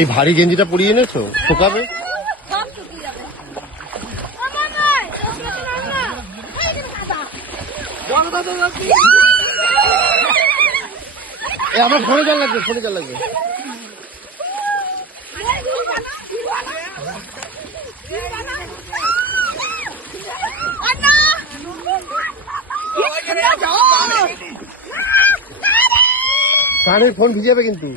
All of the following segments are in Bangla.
এই ভারী গেঞ্জিটা পরিয়ে এনেছো, শুকাবে। আমার ফোনে জল লাগবে, ফোনে জল লাগবে। সানের ফোন ভিজে যাবে কিন্তু।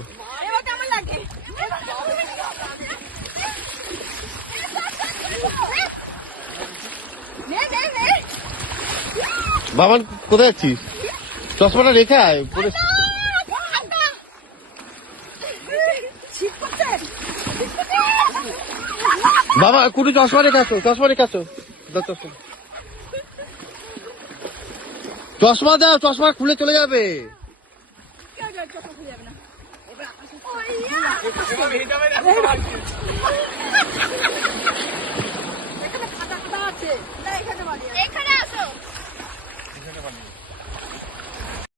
বাবা কোথায় যাচ্ছিস? চশমাটা রেখে আয়। বাবা কুটু চশমা রেখে আসো, চশমা রেখে আসো। চশমা দাও, চশমা খুলে চলে যাবে। চশমা খুলে যাবে না।